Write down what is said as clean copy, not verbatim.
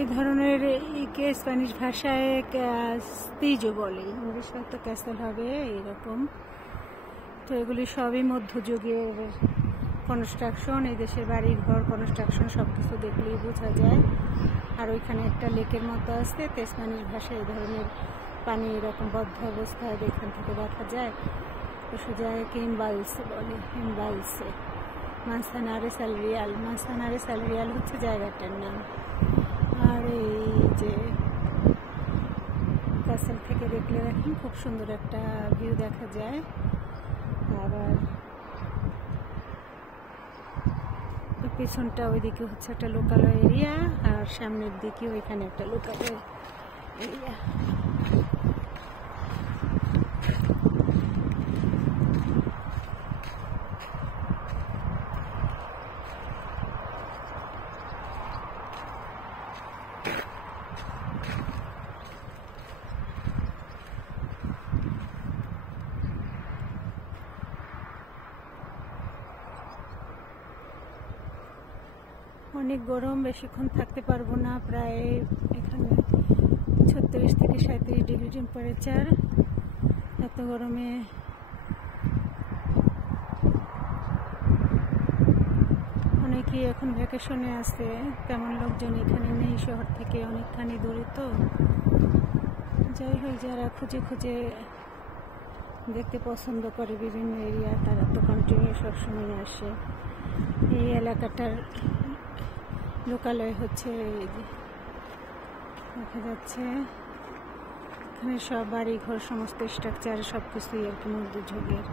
এই ধরনের একে স্প্যানিশ ভাষায় কাস্তিজো বলে, ইংলিশ হয়তো ক্যাসেল হবে এরকম। তো এগুলি সবই মধ্যযুগের কনস্ট্রাকশন। এই দেশের বাড়ি ঘর কনস্ট্রাকশন সব কিছু দেখলেই বোঝা যায়। আর ওইখানে একটা লেকের মতো আছে, তো স্প্যানিশ ভাষায় এই ধরনের পানি এরকম বদ্ধ অবস্থায় এখান থেকে দেখা যায়। তো সোজাকে এমবালসে বলে, এমবালসে। মানসানারেস এল রিয়াল, মানসানারেস এল রিয়াল হচ্ছে জায়গাটার নাম। আর এই যে ক্যাসেল থেকে দেখলে দেখেন খুব সুন্দর একটা ভিউ দেখা যায়। আবার পিছনটা ওইদিকে হচ্ছে একটা লোকালয় এরিয়া, আর সামনের দিকে ওইখানে একটা লোকালয় এরিয়া। অনেক গরম, বেশিক্ষণ থাকতে পারবো না। প্রায় এখানে 36 থেকে 37 ডিগ্রি টেম্পারেচার। এত গরমে অনেকেই এখন ভ্যাকেশনে আছে, তেমন লোকজন এখানে নেই, শহর থেকে অনেকখানি দূরে। তো যাই হোক, যারা খুঁজে খুঁজে দেখতে পছন্দ করে বিভিন্ন এরিয়া, তারা তো কন্টিনিউ সবসময় আসে। এই এলাকাটার লোকালয় হচ্ছে এই যে দেখা যাচ্ছে, এখানে সব বাড়ি ঘর সমস্ত স্ট্রাকচার সব কিছুই আর কি মধ্যযুগের।